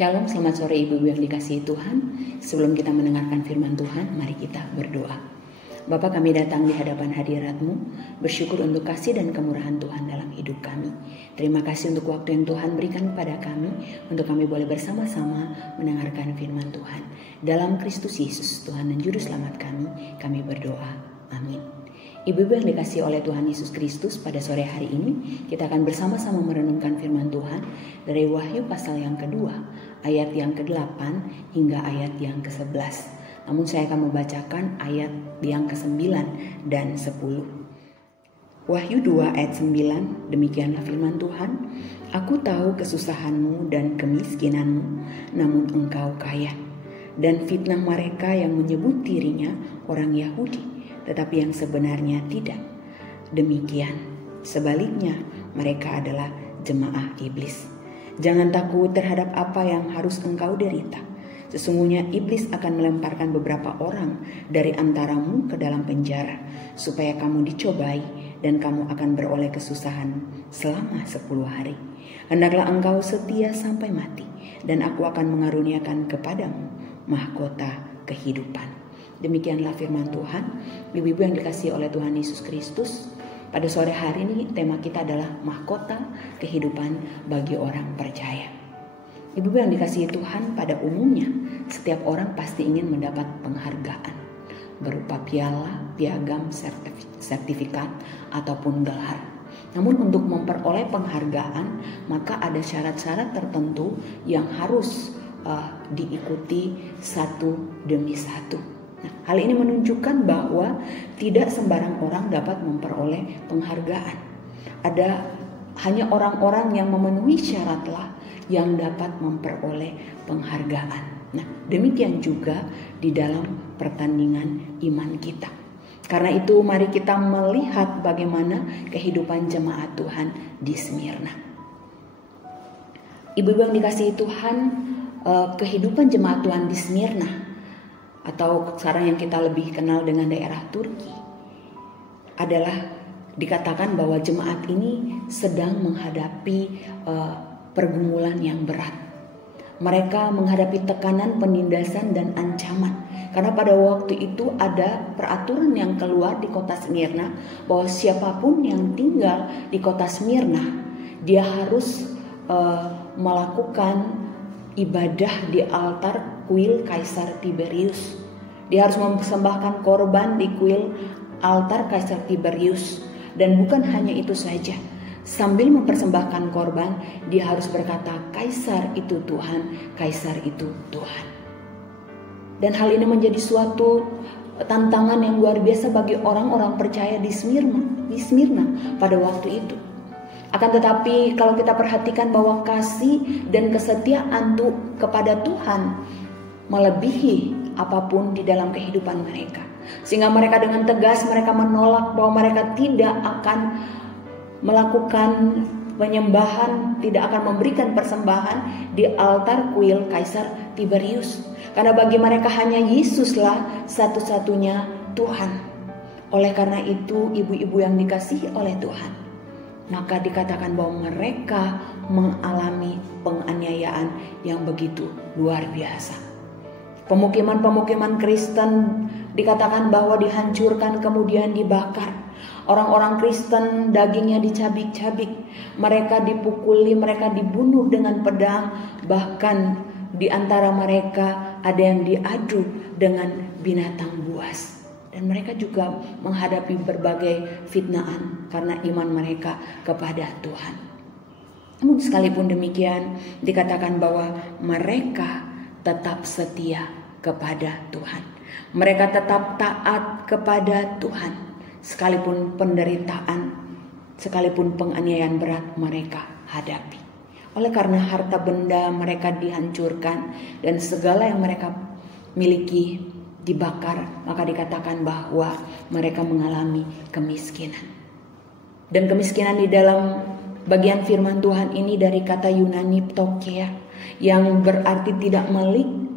Shalom, selamat sore ibu-ibu yang dikasihi Tuhan. Sebelum kita mendengarkan firman Tuhan, mari kita berdoa. Bapa, kami datang di hadapan hadirat-Mu, bersyukur untuk kasih dan kemurahan Tuhan dalam hidup kami. Terima kasih untuk waktu yang Tuhan berikan kepada kami, untuk kami boleh bersama-sama mendengarkan firman Tuhan. Dalam Kristus Yesus, Tuhan dan Juru Selamat kami berdoa. Amin. Ibu-ibu yang dikasihi oleh Tuhan Yesus Kristus, pada sore hari ini kita akan bersama-sama merenungkan firman Tuhan dari Wahyu pasal yang kedua, ayat yang ke-8 hingga ayat yang ke-11. Namun saya akan membacakan ayat yang ke-9 dan 10. Wahyu 2 ayat 9, demikianlah firman Tuhan. Aku tahu kesusahanmu dan kemiskinanmu, namun engkau kaya. Dan fitnah mereka yang menyebut dirinya orang Yahudi, tetapi yang sebenarnya tidak. Demikian, sebaliknya mereka adalah jemaah iblis. Jangan takut terhadap apa yang harus engkau derita. Sesungguhnya iblis akan melemparkan beberapa orang dari antaramu ke dalam penjara, supaya kamu dicobai dan kamu akan beroleh kesusahan selama 10 hari. Hendaklah engkau setia sampai mati, dan aku akan mengaruniakan kepadamu mahkota kehidupan. Demikianlah firman Tuhan. Ibu-ibu yang dikasihi oleh Tuhan Yesus Kristus, pada sore hari ini tema kita adalah mahkota kehidupan bagi orang percaya. Ibu-ibu yang dikasihi Tuhan, pada umumnya setiap orang pasti ingin mendapat penghargaan berupa piala, piagam, sertifikat ataupun gelar. Namun untuk memperoleh penghargaan maka ada syarat-syarat tertentu yang harus diikuti satu demi satu. Nah, hal ini menunjukkan bahwa tidak sembarang orang dapat memperoleh penghargaan. Ada hanya orang-orang yang memenuhi syaratlah yang dapat memperoleh penghargaan. Nah, demikian juga di dalam pertandingan iman kita. Karena itu mari kita melihat bagaimana kehidupan jemaat Tuhan di Smyrna. Ibu-ibu yang dikasihi Tuhan, kehidupan jemaat Tuhan di Smyrna, atau sekarang yang kita lebih kenal dengan daerah Turki, adalah dikatakan bahwa jemaat ini sedang menghadapi pergumulan yang berat. Mereka menghadapi tekanan, penindasan dan ancaman. Karena pada waktu itu ada peraturan yang keluar di kota Smyrna bahwa siapapun yang tinggal di kota Smyrna, dia harus melakukan ibadah di altar kuil Kaisar Tiberius. Dia harus mempersembahkan korban di kuil altar Kaisar Tiberius. Dan bukan hanya itu saja, sambil mempersembahkan korban, dia harus berkata, Kaisar itu Tuhan, Kaisar itu Tuhan. Dan hal ini menjadi suatu tantangan yang luar biasa bagi orang-orang percaya di Smyrna pada waktu itu. Akan tetapi kalau kita perhatikan bahwa kasih dan kesetiaan kepada Tuhan melebihi apapun di dalam kehidupan mereka. Sehingga mereka dengan tegas mereka menolak bahwa mereka tidak akan melakukan penyembahan, tidak akan memberikan persembahan di altar kuil Kaisar Tiberius. Karena bagi mereka hanya Yesuslah satu-satunya Tuhan. Oleh karena itu, ibu-ibu yang dikasihi oleh Tuhan, maka dikatakan bahwa mereka mengalami penganiayaan yang begitu luar biasa. Pemukiman-pemukiman Kristen dikatakan bahwa dihancurkan kemudian dibakar. Orang-orang Kristen dagingnya dicabik-cabik. Mereka dipukuli, mereka dibunuh dengan pedang. Bahkan di antara mereka ada yang diadu dengan binatang buas. Dan mereka juga menghadapi berbagai fitnaan karena iman mereka kepada Tuhan. Namun sekalipun demikian, dikatakan bahwa mereka tetap setia kepada Tuhan. Mereka tetap taat kepada Tuhan, sekalipun penderitaan, sekalipun penganiayaan berat mereka hadapi. Oleh karena harta benda mereka dihancurkan dan segala yang mereka miliki dibakar, maka dikatakan bahwa mereka mengalami kemiskinan. Dan kemiskinan di dalam bagian firman Tuhan ini dari kata Yunani ptokia, yang berarti tidak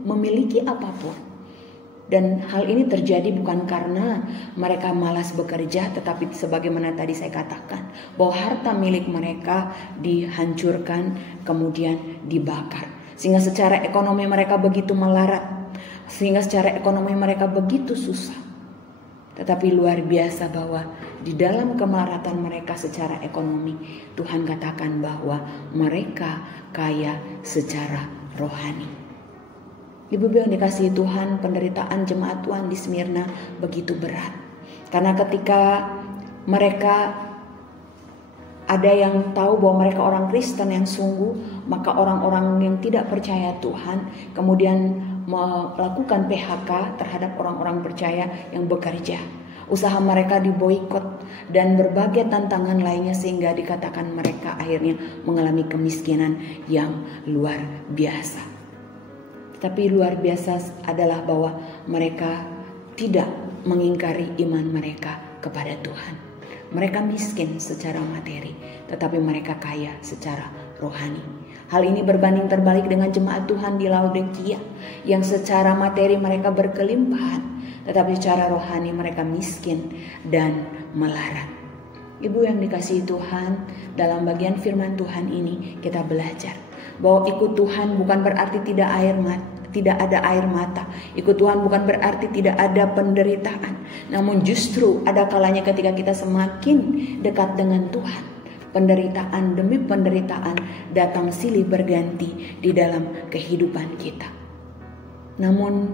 memiliki apapun. Dan hal ini terjadi bukan karena mereka malas bekerja, tetapi sebagaimana tadi saya katakan bahwa harta milik mereka dihancurkan kemudian dibakar. sehingga secara ekonomi mereka begitu melarat, sehingga secara ekonomi mereka begitu susah. Tetapi luar biasa bahwa di dalam kemelaratan mereka secara ekonomi, Tuhan katakan bahwa mereka kaya secara rohani. Ibu-ibu yang dikasihi Tuhan, penderitaan jemaat Tuhan di Smyrna begitu berat. Karena ketika mereka ada yang tahu bahwa mereka orang Kristen yang sungguh, maka orang-orang yang tidak percaya Tuhan kemudian melakukan PHK terhadap orang-orang percaya yang bekerja. Usaha mereka diboikot dan berbagai tantangan lainnya, sehingga dikatakan mereka akhirnya mengalami kemiskinan yang luar biasa. Tapi luar biasa adalah bahwa mereka tidak mengingkari iman mereka kepada Tuhan. Mereka miskin secara materi, tetapi mereka kaya secara rohani. Hal ini berbanding terbalik dengan jemaat Tuhan di Laodikia, yang secara materi mereka berkelimpahan, tetapi secara rohani mereka miskin dan melarat. Ibu yang dikasihi Tuhan, dalam bagian firman Tuhan ini kita belajar bahwa ikut Tuhan bukan berarti tidak ada air mata. Ikut Tuhan bukan berarti tidak ada penderitaan. Namun justru ada kalanya ketika kita semakin dekat dengan Tuhan, penderitaan demi penderitaan datang silih berganti di dalam kehidupan kita. Namun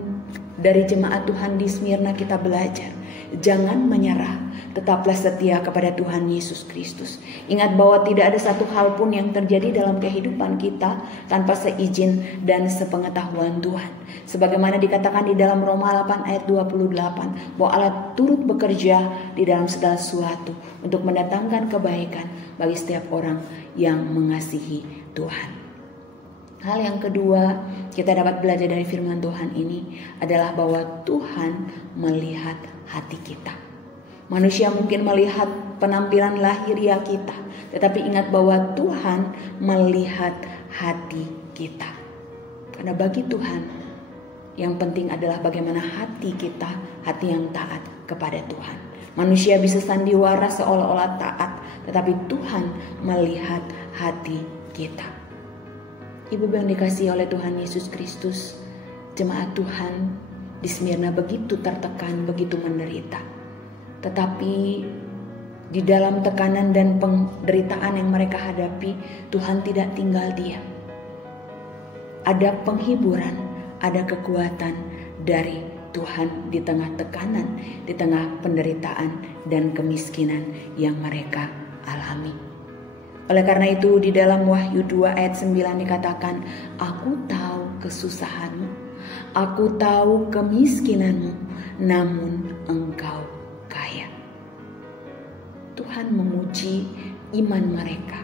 dari jemaat Tuhan di Smyrna kita belajar, jangan menyerah. Tetaplah setia kepada Tuhan Yesus Kristus. Ingat bahwa tidak ada satu hal pun yang terjadi dalam kehidupan kita tanpa seizin dan sepengetahuan Tuhan. Sebagaimana dikatakan di dalam Roma 8 ayat 28, bahwa Allah turut bekerja di dalam segala sesuatu untuk mendatangkan kebaikan bagi setiap orang yang mengasihi Tuhan. Hal yang kedua kita dapat belajar dari firman Tuhan ini adalah bahwa Tuhan melihat hati kita. Manusia mungkin melihat penampilan lahiriah kita, tetapi ingat bahwa Tuhan melihat hati kita. Karena bagi Tuhan yang penting adalah bagaimana hati kita, hati yang taat kepada Tuhan. Manusia bisa sandiwara seolah-olah taat, tetapi Tuhan melihat hati kita. Ibu yang dikasihi oleh Tuhan Yesus Kristus, jemaat Tuhan di Smyrna begitu tertekan, begitu menderita. Tetapi di dalam tekanan dan penderitaan yang mereka hadapi, Tuhan tidak tinggal diam. Ada penghiburan, ada kekuatan dari Tuhan di tengah tekanan, di tengah penderitaan dan kemiskinan yang mereka alami. Oleh karena itu di dalam Wahyu 2 ayat 9 dikatakan, aku tahu kesusahanmu, aku tahu kemiskinanmu, namun engkau kaya. Tuhan memuji iman mereka.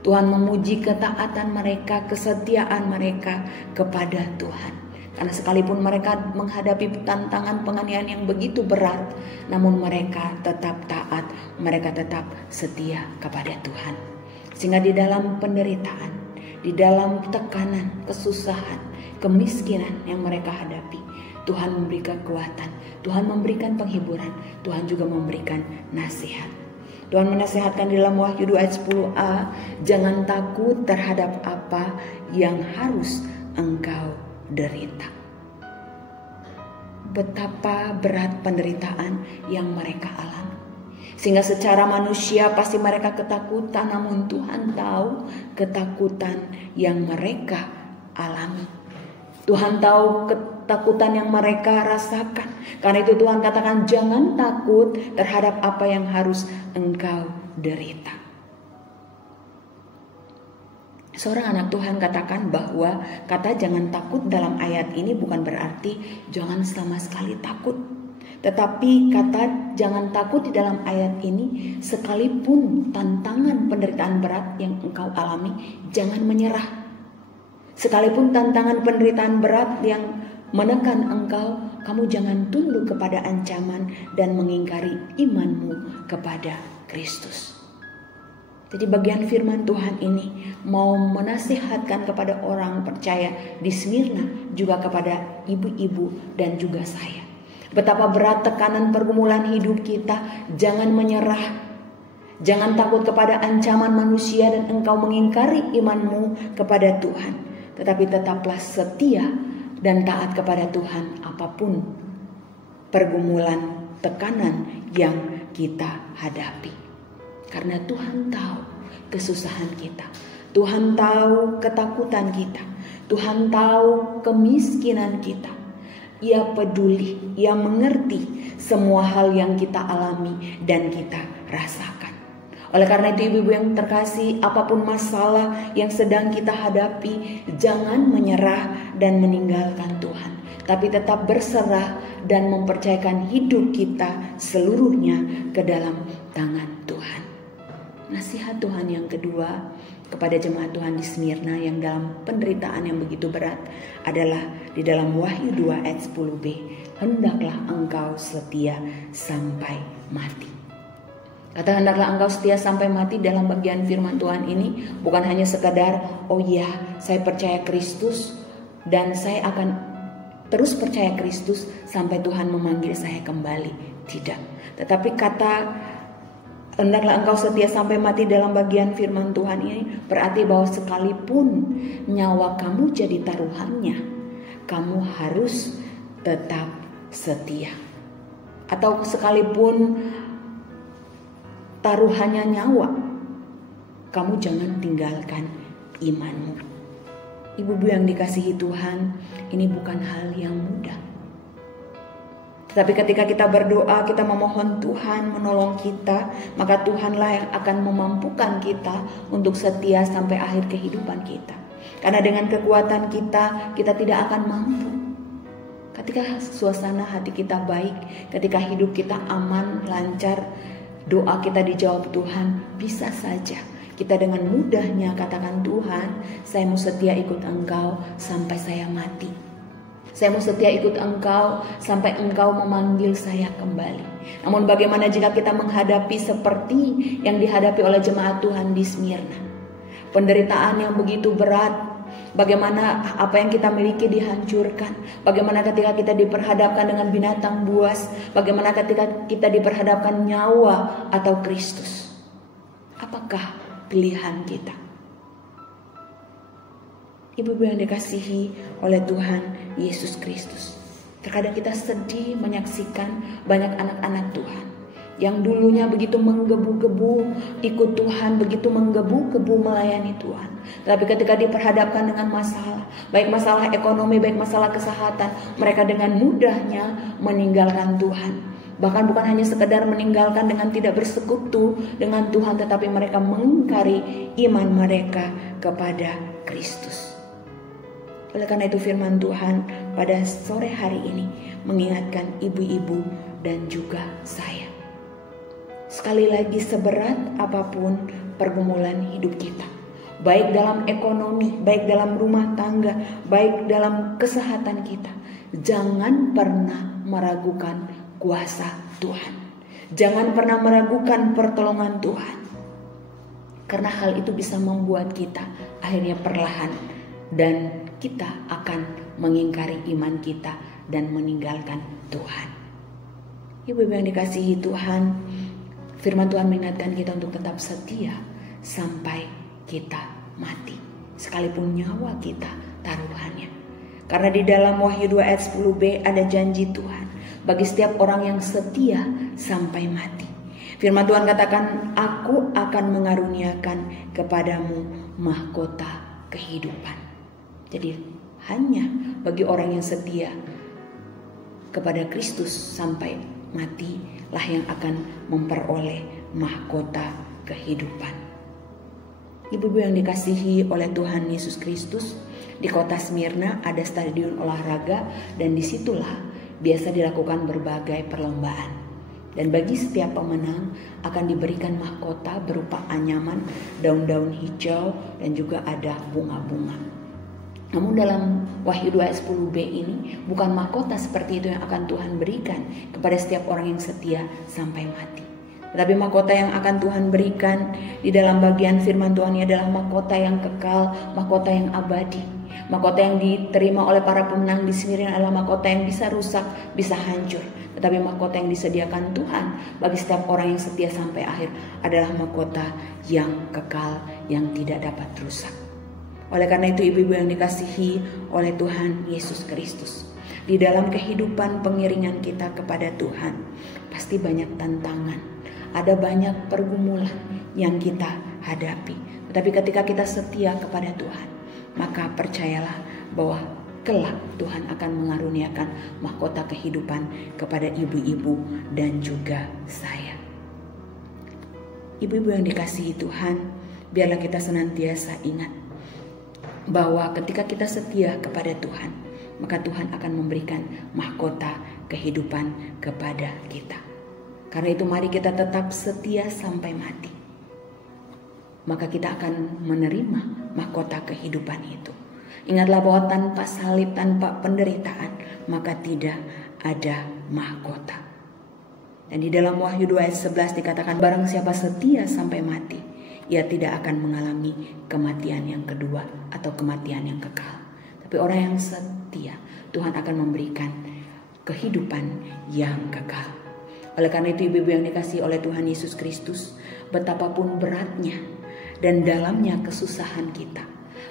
Tuhan memuji ketaatan mereka, kesetiaan mereka kepada Tuhan. Karena sekalipun mereka menghadapi tantangan penganiayaan yang begitu berat, namun mereka tetap taat, mereka tetap setia kepada Tuhan. Sehingga di dalam penderitaan, di dalam tekanan, kesusahan, kemiskinan yang mereka hadapi, Tuhan memberikan kekuatan, Tuhan memberikan penghiburan, Tuhan juga memberikan nasihat. Tuhan menasihatkan di dalam Wahyu 2 ayat 10a, jangan takut terhadap apa yang harus engkau derita. Betapa berat penderitaan yang mereka alami. Sehingga secara manusia pasti mereka ketakutan, namun Tuhan tahu ketakutan yang mereka alami. Tuhan tahu ketakutan yang mereka rasakan. Karena itu Tuhan katakan jangan takut terhadap apa yang harus engkau derita. Seorang anak Tuhan katakan bahwa kata jangan takut dalam ayat ini bukan berarti jangan sama sekali takut. Tetapi kata jangan takut di dalam ayat ini, sekalipun tantangan penderitaan berat yang engkau alami, jangan menyerah. Sekalipun tantangan penderitaan berat yang menekan engkau, kamu jangan tunduk kepada ancaman dan mengingkari imanmu kepada Kristus. Jadi bagian firman Tuhan ini mau menasihatkan kepada orang percaya di Smyrna, juga kepada ibu-ibu dan juga saya. Betapa berat tekanan pergumulan hidup kita, jangan menyerah. Jangan takut kepada ancaman manusia dan engkau mengingkari imanmu kepada Tuhan. tetapi tetaplah setia dan taat kepada Tuhan apapun pergumulan, tekanan yang kita hadapi. Karena Tuhan tahu kesusahan kita, Tuhan tahu ketakutan kita, Tuhan tahu kemiskinan kita. Ia peduli, Ia mengerti semua hal yang kita alami dan kita rasakan. Oleh karena itu ibu-ibu yang terkasih, apapun masalah yang sedang kita hadapi, jangan menyerah dan meninggalkan Tuhan, tapi tetap berserah dan mempercayakan hidup kita seluruhnya ke dalam tangan Tuhan. Nasihat Tuhan yang kedua kepada jemaat Tuhan di Smyrna yang dalam penderitaan yang begitu berat adalah di dalam Wahyu 2 ayat 10b. Hendaklah engkau setia sampai mati. Kata hendaklah engkau setia sampai mati dalam bagian firman Tuhan ini bukan hanya sekadar oh ya saya percaya Kristus dan saya akan terus percaya Kristus sampai Tuhan memanggil saya kembali. Tidak. Tetapi kata hendaklah engkau setia sampai mati dalam bagian firman Tuhan ini berarti bahwa sekalipun nyawa kamu jadi taruhannya, kamu harus tetap setia. Atau sekalipun taruhannya nyawa, kamu jangan tinggalkan imanmu. Ibu-ibu yang dikasihi Tuhan, ini bukan hal yang mudah. Tapi ketika kita berdoa, kita memohon Tuhan menolong kita, maka Tuhanlah yang akan memampukan kita untuk setia sampai akhir kehidupan kita. Karena dengan kekuatan kita tidak akan mampu. Ketika suasana hati kita baik, ketika hidup kita aman, lancar, doa kita dijawab Tuhan, bisa saja kita dengan mudahnya katakan Tuhan, saya mau setia ikut Engkau sampai saya mati. Saya mau setia ikut Engkau sampai Engkau memanggil saya kembali. Namun bagaimana jika kita menghadapi seperti yang dihadapi oleh jemaat Tuhan di Smyrna? Penderitaan yang begitu berat. Bagaimana apa yang kita miliki dihancurkan. Bagaimana ketika kita diperhadapkan dengan binatang buas. Bagaimana ketika kita diperhadapkan nyawa atau Kristus. Apakah pilihan kita? Ibu-ibu yang dikasihi oleh Tuhan Yesus Kristus. Terkadang kita sedih menyaksikan banyak anak-anak Tuhan yang dulunya begitu menggebu-gebu ikut Tuhan, begitu menggebu-gebu melayani Tuhan. Tapi ketika diperhadapkan dengan masalah, baik masalah ekonomi, baik masalah kesehatan, mereka dengan mudahnya meninggalkan Tuhan. Bahkan bukan hanya sekedar meninggalkan dengan tidak bersekutu dengan Tuhan, tetapi mereka mengingkari iman mereka kepada Kristus. Oleh karena itu firman Tuhan pada sore hari ini mengingatkan ibu-ibu dan juga saya. Sekali lagi seberat apapun pergumulan hidup kita, baik dalam ekonomi, baik dalam rumah tangga, baik dalam kesehatan kita, jangan pernah meragukan kuasa Tuhan. Jangan pernah meragukan pertolongan Tuhan. Karena hal itu bisa membuat kita akhirnya perlahan dan kita akan mengingkari iman kita dan meninggalkan Tuhan. Ibu-ibu yang dikasihi Tuhan, firman Tuhan mengingatkan kita untuk tetap setia sampai kita mati, sekalipun nyawa kita taruhannya. Karena di dalam Wahyu 2 ayat 10b ada janji Tuhan bagi setiap orang yang setia sampai mati. Firman Tuhan katakan, aku akan mengaruniakan kepadamu mahkota kehidupan. Jadi hanya bagi orang yang setia kepada Kristus sampai matilah yang akan memperoleh mahkota kehidupan. Ibu-ibu yang dikasihi oleh Tuhan Yesus Kristus, di kota Smyrna ada stadion olahraga dan disitulah biasa dilakukan berbagai perlombaan. Dan bagi setiap pemenang akan diberikan mahkota berupa anyaman, daun-daun hijau dan juga ada bunga-bunga. Namun dalam Wahyu 2 ayat 10b ini bukan mahkota seperti itu yang akan Tuhan berikan kepada setiap orang yang setia sampai mati. Tetapi mahkota yang akan Tuhan berikan di dalam bagian firman Tuhan ini adalah mahkota yang kekal, mahkota yang abadi. Mahkota yang diterima oleh para pemenang di Smyrna adalah mahkota yang bisa rusak, bisa hancur. Tetapi mahkota yang disediakan Tuhan bagi setiap orang yang setia sampai akhir adalah mahkota yang kekal, yang tidak dapat rusak. Oleh karena itu ibu-ibu yang dikasihi oleh Tuhan Yesus Kristus, di dalam kehidupan pengiringan kita kepada Tuhan, pasti banyak tantangan, ada banyak pergumulan yang kita hadapi. Tetapi ketika kita setia kepada Tuhan, maka percayalah bahwa kelak Tuhan akan mengaruniakan mahkota kehidupan kepada ibu-ibu dan juga saya. Ibu-ibu yang dikasihi Tuhan, biarlah kita senantiasa ingat bahwa ketika kita setia kepada Tuhan, maka Tuhan akan memberikan mahkota kehidupan kepada kita. Karena itu mari kita tetap setia sampai mati. Maka kita akan menerima mahkota kehidupan itu. Ingatlah bahwa tanpa salib, tanpa penderitaan, maka tidak ada mahkota. Dan di dalam Wahyu 2 ayat 11 dikatakan, barang siapa setia sampai mati, ia tidak akan mengalami kematian yang kedua atau kematian yang kekal. Tapi orang yang setia, Tuhan akan memberikan kehidupan yang kekal. Oleh karena itu ibu-ibu yang dikasihi oleh Tuhan Yesus Kristus, betapapun beratnya dan dalamnya kesusahan kita,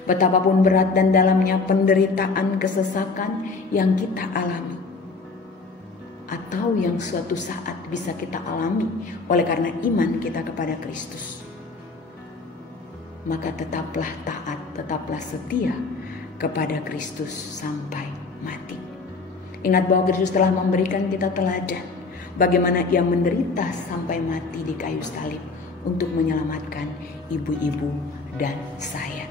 betapapun berat dan dalamnya penderitaan, kesesakan yang kita alami, atau yang suatu saat bisa kita alami oleh karena iman kita kepada Kristus, maka tetaplah taat, tetaplah setia kepada Kristus sampai mati. Ingat bahwa Kristus telah memberikan kita teladan bagaimana ia menderita sampai mati di kayu salib untuk menyelamatkan ibu-ibu dan saya.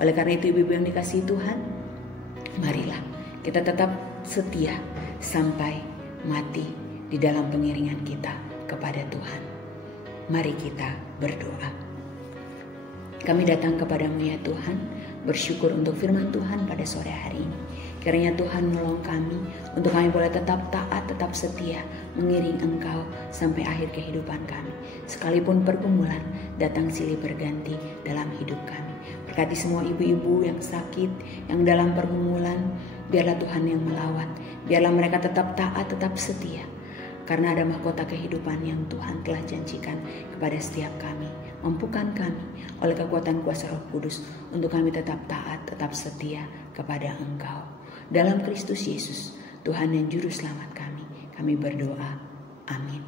Oleh karena itu ibu-ibu yang dikasihi Tuhan, marilah kita tetap setia sampai mati di dalam pengiringan kita kepada Tuhan. Mari kita berdoa. Kami datang kepadamu ya Tuhan, bersyukur untuk firman Tuhan pada sore hari ini. Kiranya Tuhan menolong kami untuk kami boleh tetap taat, tetap setia, mengiring Engkau sampai akhir kehidupan kami. Sekalipun pergumulan datang silih berganti dalam hidup kami. Berkati semua ibu-ibu yang sakit, yang dalam pergumulan, biarlah Tuhan yang melawat. Biarlah mereka tetap taat, tetap setia. Karena ada mahkota kehidupan yang Tuhan telah janjikan kepada setiap kami. Mampukan kami oleh kekuatan kuasa Roh Kudus untuk kami tetap taat, tetap setia kepada Engkau. Dalam Kristus Yesus, Tuhan yang Juru Selamat kami berdoa. Amin.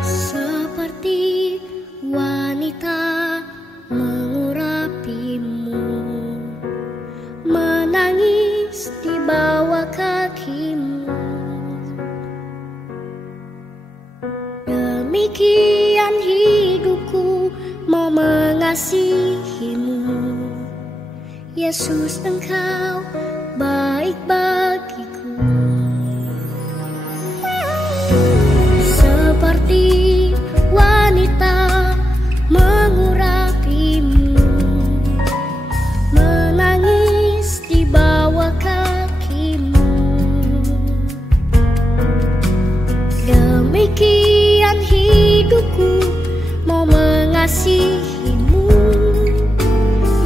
Seperti wanita mengurapimu, menangis di bawah kakimu, demikian hidupku mau mengasihimu. Yesus, Engkau baik bagiku. Seperti wanita mengurapimu, menangis di bawah kakimu, demikian hidupku mau mengasihimu.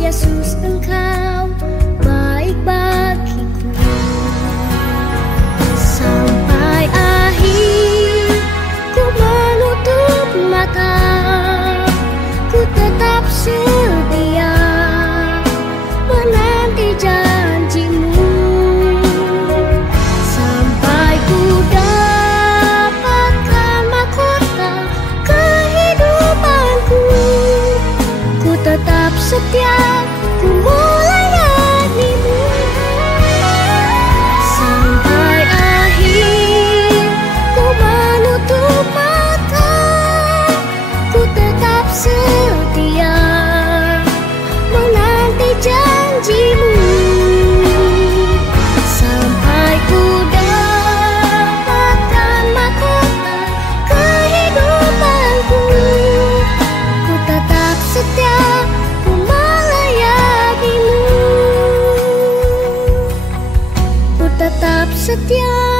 Yesus, Engkau baik bagiku. Sampai akhir ku menutup mata, ku tetap setia menanti janjimu. Sampai ku dapatkan mahkota kehidupanku, ku tetap setia, ku melayanimu. Sampai akhir ku menutup mata, ku tetap setia menanti janjimu. Sampai ku dapatkan mahkota kehidupanku, ku tetap setia, ku melayanimu. Ku tetap setia.